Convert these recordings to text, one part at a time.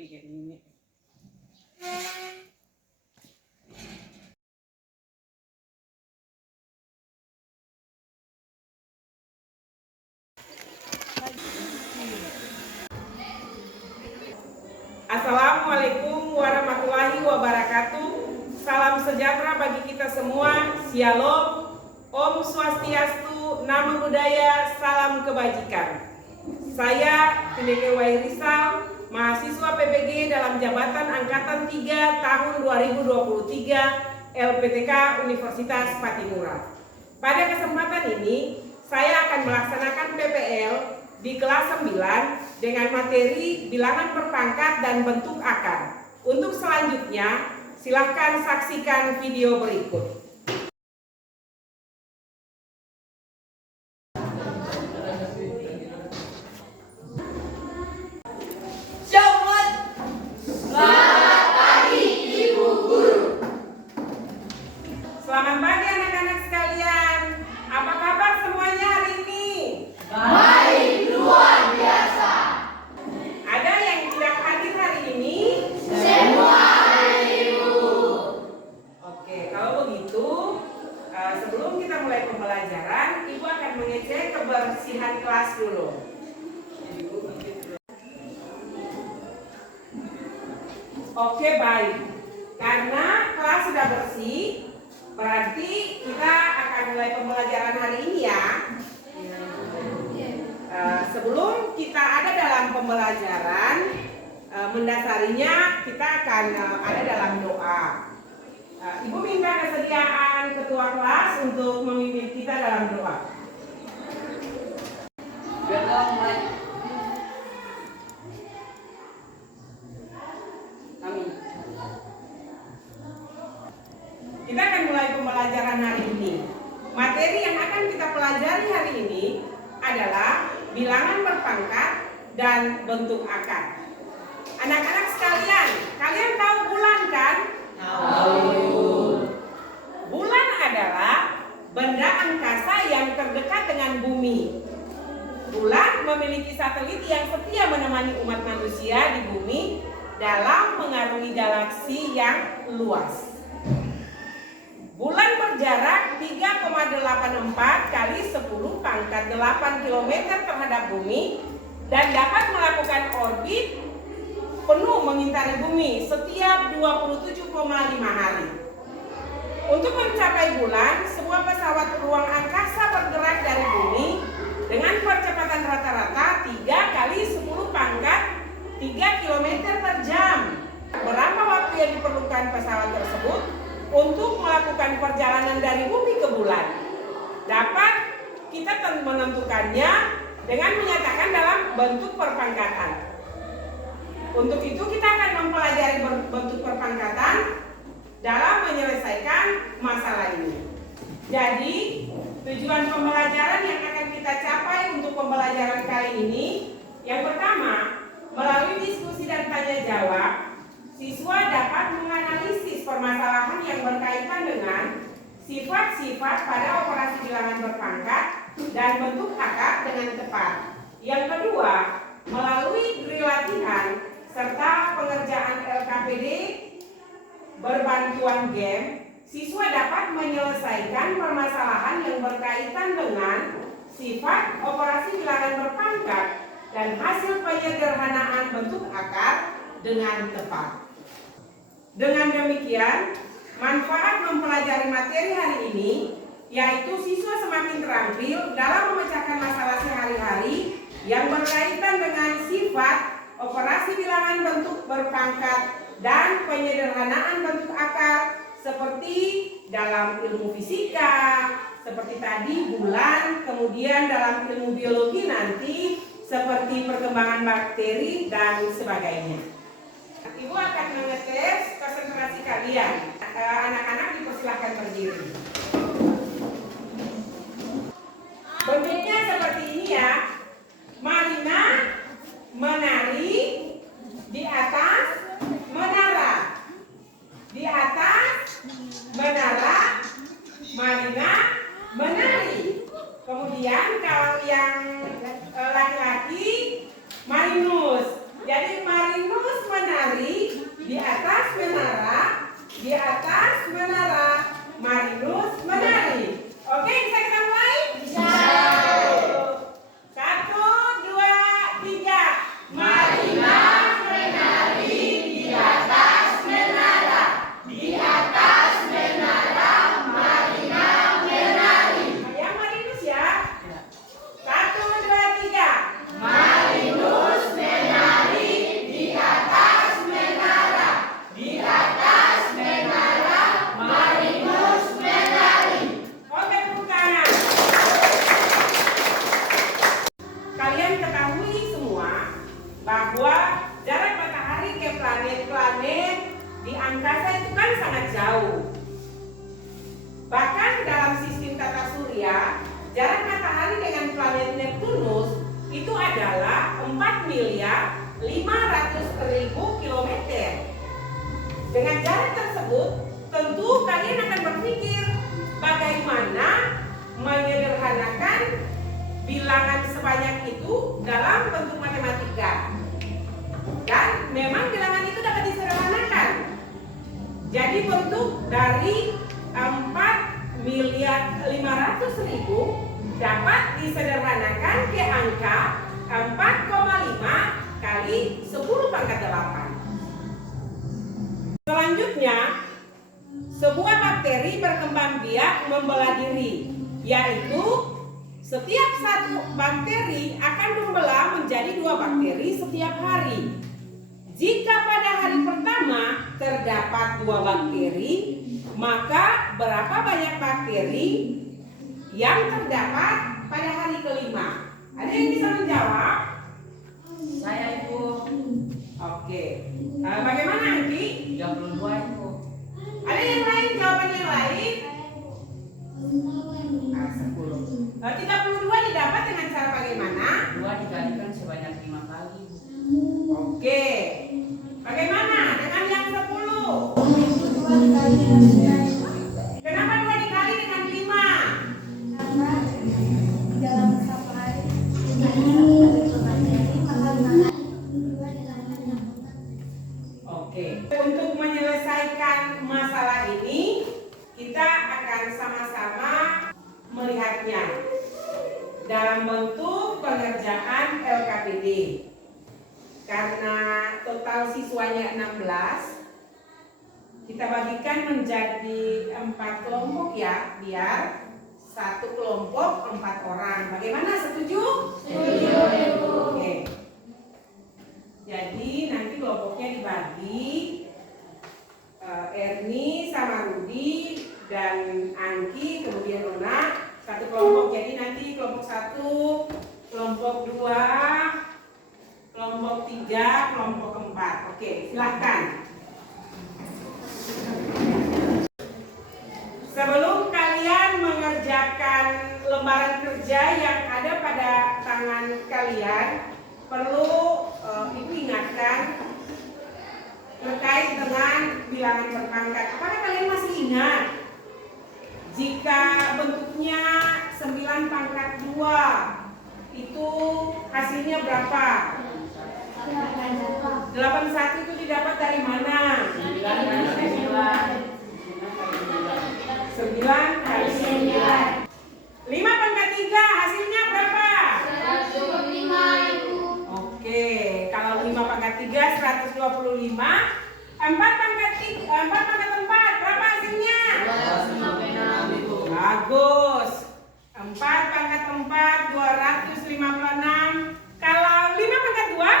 ini. Assalamualaikum warahmatullahi wabarakatuh. Salam sejahtera bagi kita semua. Shalom, Om Swastiastu, Namo Buddhaya, salam kebajikan. Saya Tindeke Wairisal, mahasiswa PPG dalam jabatan Angkatan 3 tahun 2023 LPTK Universitas Patimura. Pada kesempatan ini, saya akan melaksanakan PPL di kelas 9 dengan materi bilangan berpangkat dan bentuk akar. Untuk selanjutnya, silakan saksikan video berikut. Selamat pagi anak-anak sekalian. Apa kabar semuanya hari ini? Baik, luar biasa. Ada yang tidak hadir hari ini? Semua Ibu. Oke, kalau begitu sebelum kita mulai pembelajaran, Ibu akan mengecek kebersihan kelas dulu. Oke, baik. Karena kelas sudah bersih, berarti kita akan mulai pembelajaran hari ini ya. Sebelum kita ada dalam pembelajaran, mendasarinya kita akan ada dalam doa. Ibu minta kesediaan ketua kelas untuk memimpin kita dalam doa. Amin. Kita akan mulai pembelajaran hari ini. Materi yang akan kita pelajari hari ini adalah bilangan berpangkat dan bentuk akar. Anak-anak sekalian, kalian tahu bulan kan? Tahu. Bulan adalah benda angkasa yang terdekat dengan bumi. Bulan memiliki satelit yang setia menemani umat manusia di bumi dalam mengarungi galaksi yang luas. Bulan berjarak 3,84 kali 10 pangkat 8 km terhadap bumi dan dapat melakukan orbit penuh mengitari bumi setiap 27,5 hari. Untuk mencapai bulan, sebuah pesawat ruang angkasa bergerak dari bumi dengan percepatan rata-rata 3 kali 10 pangkat 3 km per jam. Berapa waktu yang diperlukan pesawat tersebut untuk melakukan perjalanan dari bumi ke bulan? Dapat kita menentukannya dengan menyatakan dalam bentuk perpangkatan. Untuk itu kita akan mempelajari bentuk perpangkatan dalam menyelesaikan masalah ini. Jadi tujuan pembelajaran yang akan kita capai untuk pembelajaran kali ini, yang pertama, melalui diskusi dan tanya jawab, siswa dapat menganalisis permasalahan yang berkaitan dengan sifat-sifat pada operasi bilangan berpangkat dan bentuk akar dengan tepat. Yang kedua, melalui drill latihan serta pengerjaan LKPD berbantuan game, siswa dapat menyelesaikan permasalahan yang berkaitan dengan sifat operasi bilangan berpangkat dan hasil penyederhanaan bentuk akar dengan tepat. Dengan demikian, manfaat mempelajari materi hari ini yaitu siswa semakin terampil dalam memecahkan masalah sehari-hari yang berkaitan dengan sifat operasi bilangan bentuk berpangkat dan penyederhanaan bentuk akar seperti dalam ilmu fisika, seperti tadi bulan, kemudian dalam ilmu biologi nanti seperti perkembangan bakteri dan sebagainya. Ibu akan mengetes konsentrasi kalian. Anak-anak dipersilahkan berdiri. Bentuknya seperti ini ya. Marina menari di atas menara. Di atas menara Marina menari. Kemudian kalau yang laki-laki Marinus. Jadi Marinus menari di atas menara Marinus menari. Oke, bisa kita mulai? Bisa. 1, 2, 3. Marilah menari di atas menara. Di atas menara, marilah menari. Yang Marinus ya. 1, 2, 3. Marinus menari di atas menara. Di atas menara, Marinus menari. Oke, tepuk tangan. Kalian ketahui semua bahwa jarak matahari ke planet-planet di angkasa itu kan sangat jauh. Bahkan dalam sistem tata surya, jarak matahari dengan planet Neptunus itu adalah 4.500.000 kilometer. Dengan jarak tersebut, tentu kalian akan berpikir bagaimana menyederhanakan bilangan sebanyak itu dalam bentuk matematika. Dan memang bilangan itu dapat disederhanakan. Jadi bentuk dari 4.500.000 dapat disederhanakan ke angka 4,5 kali 10 pangkat 8. Selanjutnya, sebuah bakteri berkembang biak membelah diri, yaitu setiap satu bakteri akan membelah menjadi 2 bakteri setiap hari. Jika pada hari pertama terdapat 2 bakteri, maka berapa banyak bakteri yang terdapat pada hari kelima? Ada yang bisa menjawab? Saya Ibu. Oke. Bagaimana Angki? 32 Ibu. Ada yang lain, jawaban yang lain? 10. 32 didapat dengan cara bagaimana? 2 dikalikan sebanyak 5 kali. Oke. Bagaimana dengan yang 10? Kenapa 2 dikali dengan 5? Oke. Untuk menyelesaikan masalah ini, kita akan sama-sama melihatnya dalam bentuk pengerjaan LKPD. Karena total siswanya 16, kita bagikan menjadi 4 kelompok ya, biar satu kelompok 4 orang. Bagaimana, setuju? Setuju, Ibu. Oke. Jadi nanti kelompoknya dibagi, Erni sama Rudi dan Angki, kemudian Rona, satu kelompok. Jadi nanti kelompok 1, kelompok 2, kelompok 3, kelompok 4. Oke, silahkan. Sebelum kalian mengerjakan lembaran kerja yang ada pada tangan kalian, perlu Ibu ingatkan terkait dengan bilangan berpangkat. Apakah kalian masih ingat jika bentuknya 9 pangkat 2 itu hasilnya berapa? 81 itu didapat dari mana? 9 kali 9 kali 9. 5 pangkat 3 hasilnya berapa? 125, Ibu. Oke, kalau 5 pangkat 3 125. 4 pangkat 4 berapa hasilnya? 256 Ibu. Bagus. 4 pangkat 4 256. Kalau 5 pangkat 2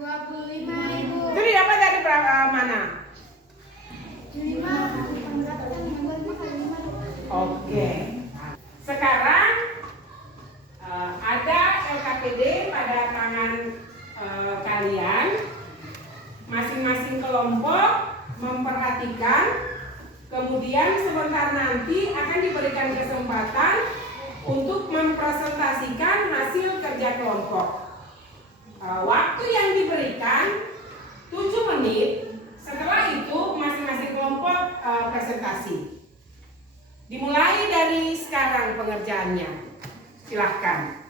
25, Ibu. itu didapat dari berapa mana? 5. Oke. Sekarang ada LKPD pada tangan kalian. Masing-masing kelompok memperhatikan. Kemudian sebentar nanti akan diberikan kesempatan untuk mempresentasikan hasil kerja kelompok. Waktu yang diberikan 7 menit. Setelah itu masing-masing kelompok presentasi. Dimulai dari sekarang pengerjaannya. Silahkan.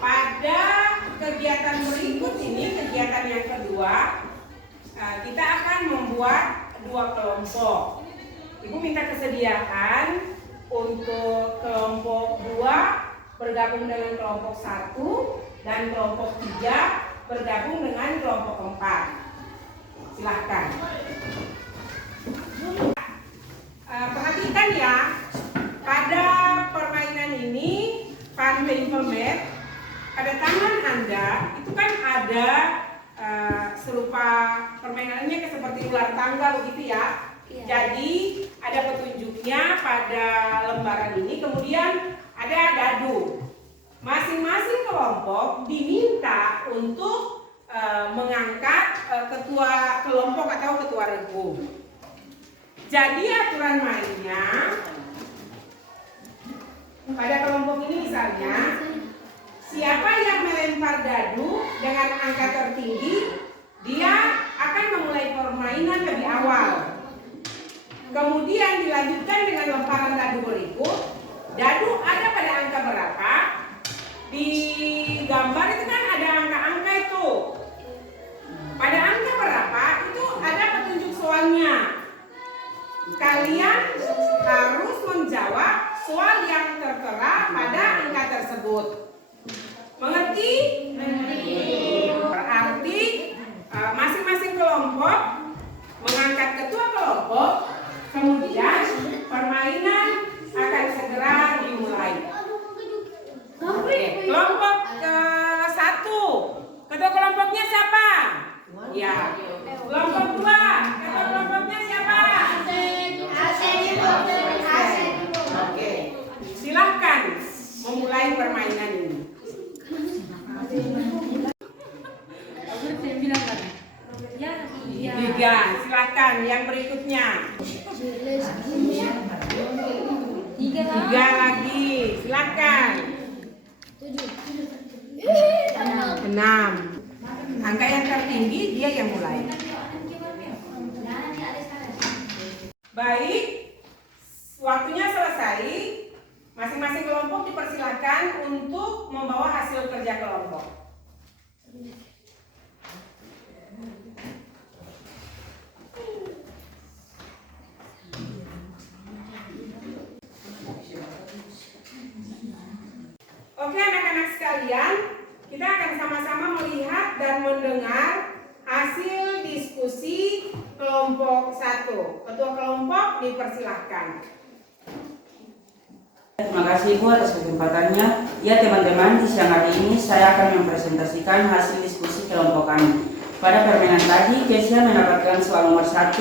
Pada kegiatan berikut ini, kegiatan yang kedua, kita akan membuat 2 kelompok. Ibu minta kesediaan untuk kelompok 2 bergabung dengan kelompok 1 dan kelompok 3 bergabung dengan kelompok 4. Silahkan. Perhatikan ya, pada permainan ini Fun Paper Mat, pada tangan Anda itu kan ada serupa permainannya seperti ular tangga begitu ya. Iya. Jadi ada petunjuknya pada lembaran ini, kemudian ada dadu. Masing-masing kelompok diminta untuk mengangkat ketua kelompok atau ketua regu. Jadi aturan mainnya pada kelompok ini misalnya, siapa yang melempar dadu dengan angka tertinggi, dia akan memulai permainan lebih awal. Kemudian dilanjutkan dengan lemparan dadu berikut. Dadu ada pada angka berapa? Di gambar itu kan ada angka-angka itu. Pada angka berapa itu ada petunjuk soalnya. Kalian harus menjawab soal yang tertera pada angka tersebut. Mengerti? Berarti masing-masing kelompok mengangkat ketua kelompok, kemudian permainan akan segera dimulai. Oke, kelompok ke-1, ketua kelompoknya siapa? Ya. Kelompok 2, ketua kelompoknya siapa? Oke, silahkan memulai permainan ini. Tiga, silahkan yang berikutnya. Tiga lagi, silahkan. 6. Angka yang tertinggi dia yang mulai. Baik, waktunya selesai. Masing-masing kelompok dipersilakan untuk membawa hasil kerja kelompok. Oke anak-anak sekalian, kita akan sama-sama melihat dan mendengar hasil diskusi kelompok 1. Ketua kelompok dipersilahkan. Terima kasih Ibu atas kesempatannya. Ya teman-teman, di siang hari ini saya akan mempresentasikan hasil diskusi kelompok kami. Pada permainan tadi, Kesia mendapatkan soal nomor 1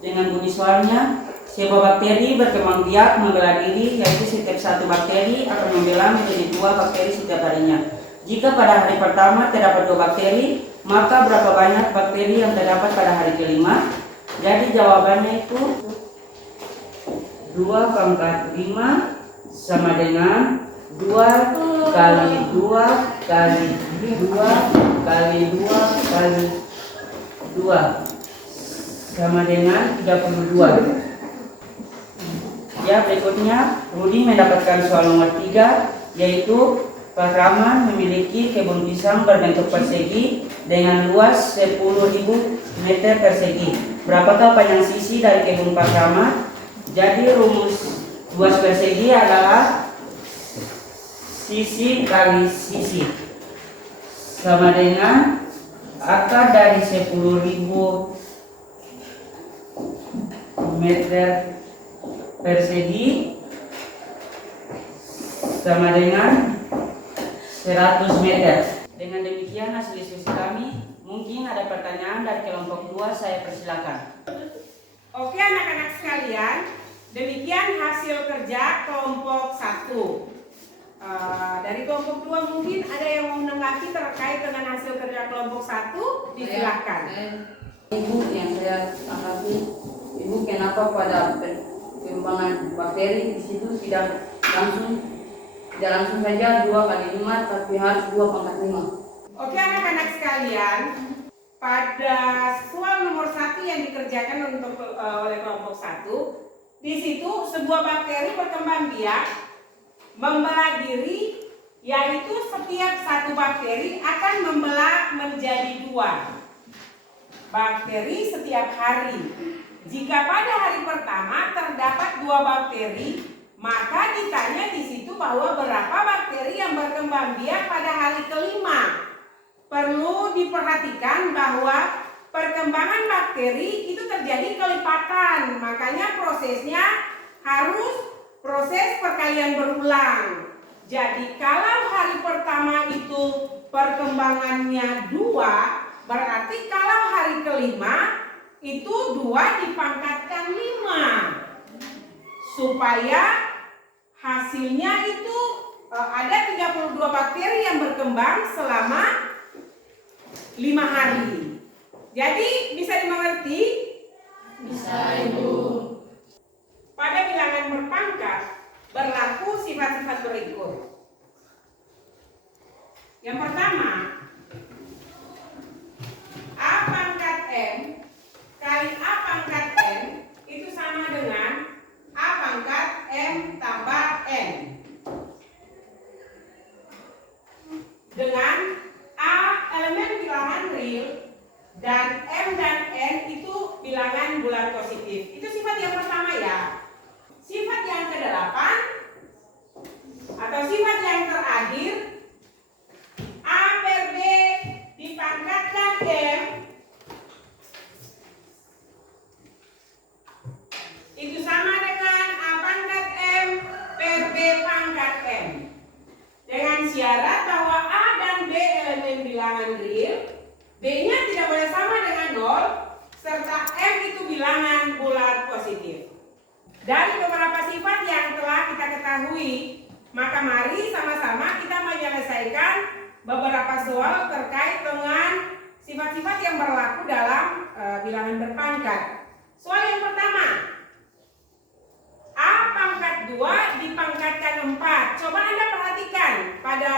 dengan bunyi soalnya, sebuah bakteri berkembang biak membela diri, yaitu setiap satu bakteri akan membela menjadi 2 bakteri setiap harinya. Jika pada hari pertama terdapat 2 bakteri, maka berapa banyak bakteri yang terdapat pada hari kelima? Jadi jawabannya itu 2 pangkat 5 sama dengan 2 kali 2 kali 2 kali 2 kali 2 sama dengan 32. Ya, berikutnya Rudi mendapatkan soal nomor 3, yaitu Pak Rahman memiliki kebun pisang berbentuk persegi dengan luas 10.000 meter persegi. Berapakah panjang sisi dari kebun Pak Rahman? Jadi rumus luas persegi adalah sisi kali sisi sama dengan akar dari 10.000 meter persegi sama dengan 100 meter. Dengan demikian hasil diskusi kami. Mungkin ada pertanyaan dari kelompok 2, saya persilakan. Oke anak-anak sekalian, demikian hasil kerja kelompok 1. Dari kelompok 2 mungkin ada yang mau menanggapi terkait dengan hasil kerja kelompok 1, disilahkan. Ibu, yang saya tanggapi, Ibu, kenapa pada perkembangan bakteri di situ tidak langsung saja 2 kali 5, tapi harus 2 pangkat 5. Oke anak-anak sekalian, pada soal nomor 1 yang dikerjakan oleh kelompok 1, di situ sebuah bakteri berkembang biak membela diri yaitu setiap satu bakteri akan membelah menjadi 2 bakteri setiap hari. Jika pada hari pertama terdapat 2 bakteri, maka ditanya di situ bahwa berapa bakteri yang berkembang biak pada hari kelima. Perlu diperhatikan bahwa perkembangan bakteri itu terjadi kelipatan, makanya prosesnya harus proses perkalian berulang. Jadi kalau hari pertama itu perkembangannya 2, berarti kalau hari kelima itu 2 dipangkatkan 5, supaya hasilnya itu ada 32 bakteri yang berkembang selama 5 hari. Jadi bisa dimengerti? Bisa, Ibu. Pada bilangan berpangkat berlaku sifat-sifat berikut. Yang pertama, A pangkat M kali A pangkat N itu sama dengan A pangkat M tambah N. Dengan A elemen bilangan real dan M dan N itu bilangan bulat positif. Itu sifat yang pertama ya. Sifat yang ke-8 atau sifat yang terakhir, A per B dipangkatkan M itu sama dengan A pangkat M per B pangkat M. Dengan syarat bahwa A dan B elemen bilangan real, B-nya tidak boleh sama dengan 0, serta M itu bilangan bulat positif. Dari beberapa sifat yang telah kita ketahui, maka mari sama-sama kita menyelesaikan beberapa soal terkait dengan sifat-sifat yang berlaku dalam bilangan berpangkat. Soal yang pertama, A pangkat 2 dipangkatkan 4. Coba Anda perhatikan pada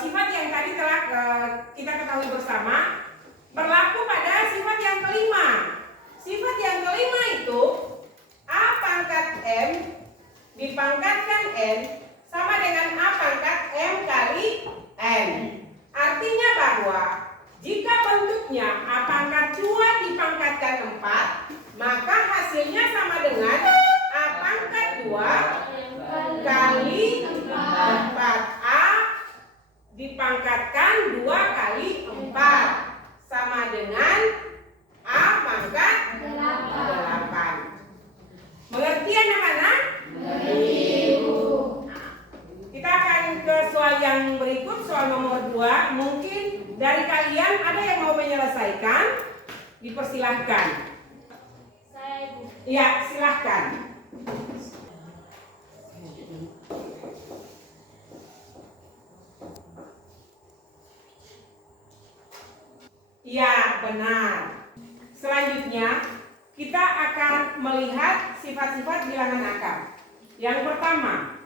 sifat yang tadi telah kita ketahui bersama, berlaku pada sifat yang kelima. Sifat yang kelima itu A pangkat M dipangkatkan N sama dengan A pangkat M kali N. Artinya bahwa jika bentuknya A pangkat 2 dipangkatkan 4, maka hasilnya sama dengan A pangkat 2 kali 4A dipangkatkan 2 kali 4 sama dengan A pangkat 8. Mengerti anak-anak? Kita akan ke soal yang berikut, soal nomor 2. Mungkin dari kalian ada yang mau menyelesaikan? Dipersilahkan. Saya, Ibu. Ya, silahkan. Ya, benar. Selanjutnya, kita akan melihat sifat-sifat bilangan akar. Yang pertama,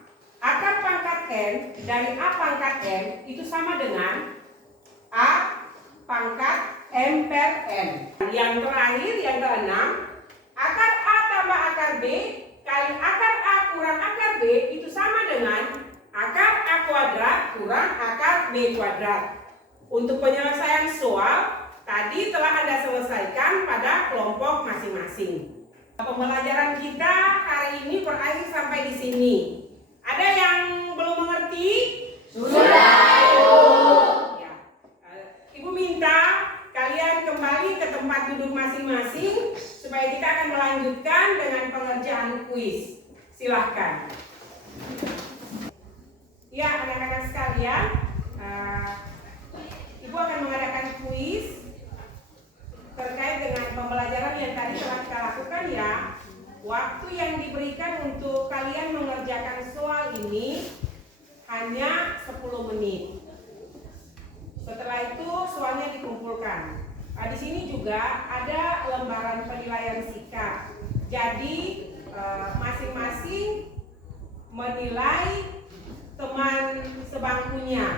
akar pangkat N dari A pangkat M itu sama dengan A pangkat M per N. Yang terakhir, yang keenam, akar A tambah akar B kali akar A kurang akar B itu sama dengan akar A kuadrat kurang akar B kuadrat. Untuk penyelesaian soal, tadi telah Anda selesaikan pada kelompok masing-masing. Pembelajaran kita hari ini berakhir sampai di sini. Ada yang belum mengerti? Sudah, Ibu. Ya. Ibu minta kalian kembali ke tempat duduk masing-masing supaya kita akan melanjutkan dengan pengerjaan kuis. Silahkan. Ya, anak-anak sekalian, Ibu akan mengadakan kuis terkait dengan pembelajaran yang tadi telah kita lakukan ya. Waktu yang diberikan untuk kalian mengerjakan soal ini hanya 10 menit. Setelah itu soalnya dikumpulkan. Di sini juga ada lembaran penilaian sikap. Jadi masing-masing menilai teman sebangkunya.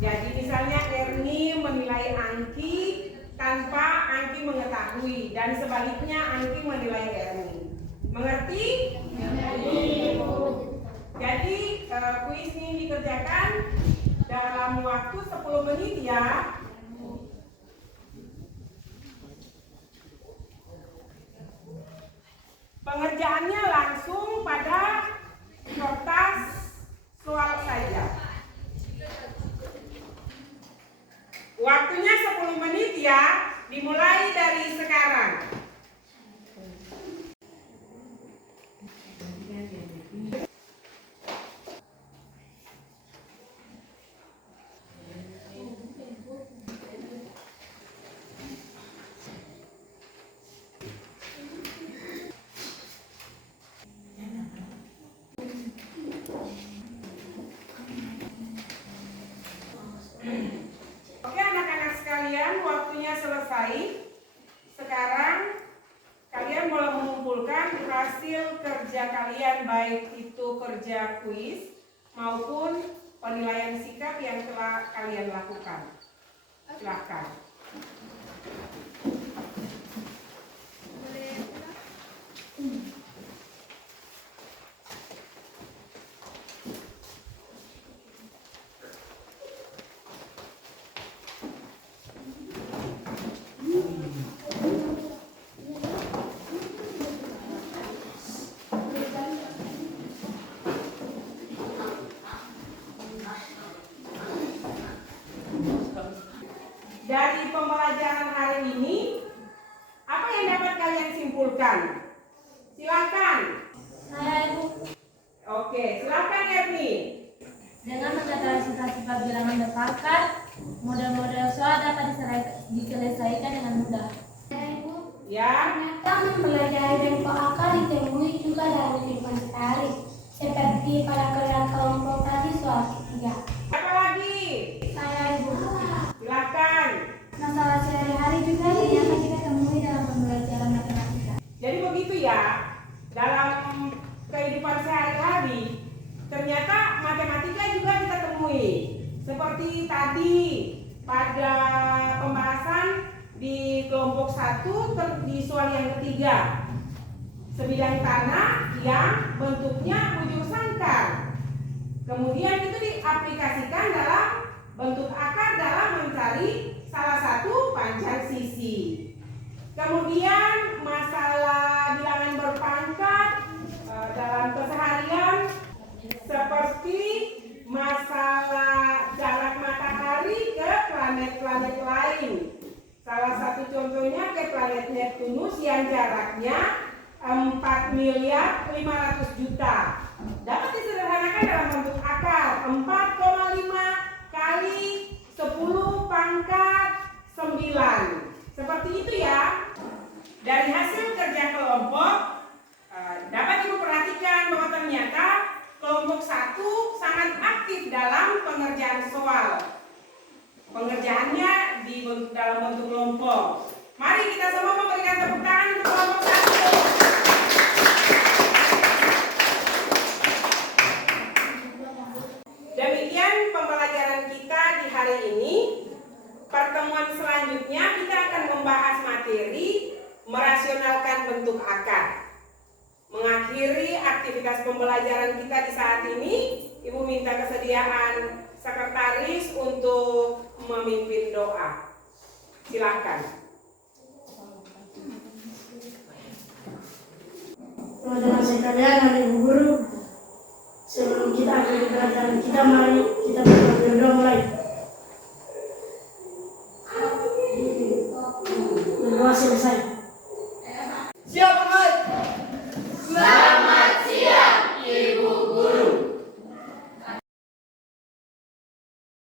Jadi misalnya Erni menilai Angki tanpa Angki mengetahui, dan sebaliknya Angki menilai Erni. Mengerti? Jadi kuis ini dikerjakan dalam waktu 10 menit ya. Pengerjaannya langsung pada kertas soal saja. Waktunya 10 menit ya, dimulai dari sekarang. Oke anak-anak sekalian, waktunya selesai. Sekarang kalian boleh mengumpulkan hasil kerja kalian, baik itu kerja kuis maupun penilaian sikap yang telah kalian lakukan. Silakan. Dari pembelajaran hari ini, apa yang dapat kalian simpulkan? Silakan. Saya Ibu. Oke, silakan Erni. Dengan mengetahui sifat-sifat bilangan berpangkat, model-model soal dapat diselesaikan dengan mudah. Saya Ibu. Ya. Ternyata mempelajari tempo akal ditemui juga dalam kehidupan sehari, seperti pada kerja kelompok tadi soal ketiga. Apa lagi? Saya Ibu. Silakan. Masalah sehari-hari juga ternyata kita temui dalam pembelajaran matematika. Jadi begitu ya, dalam kehidupan sehari-hari ternyata matematika juga kita temui. Seperti tadi pada pembahasan di kelompok 1 di soal yang ketiga, sebidang tanah yang bentuknya bujur sangkar. Kemudian itu diaplikasikan dalam bentuk akar dalam mencari salah satu panjang sisi. Kemudian masalah bilangan berpangkat dalam keseharian seperti masalah jarak matahari ke planet-planet lain. Salah satu contohnya ke planet Neptunus yang jaraknya 4.500.000.000. Dapat disederhanakan dalam bentuk akar 4,5 kali 10 pangkat 9. Seperti itu ya. Dari hasil kerja kelompok dapat Ibu perhatikan bahwa ternyata kelompok 1 sangat aktif dalam pengerjaan soal. Pengerjaannya dalam bentuk kelompok. Mari kita semua memberikan tepuk tangan untuk kelompok 1. Demikian pembelajaran kita di hari ini. Pertemuan selanjutnya kita akan membahas materi merasionalkan bentuk akar. Mengakhiri aktivitas pembelajaran kita di saat ini, Ibu minta kesediaan sekretaris untuk memimpin doa. Silakan. Teman-teman sekalian, hari Ibu Guru, sebelum kita akhiri pelajaran kita, mari kita berdoa mulai. Berdoa selesai.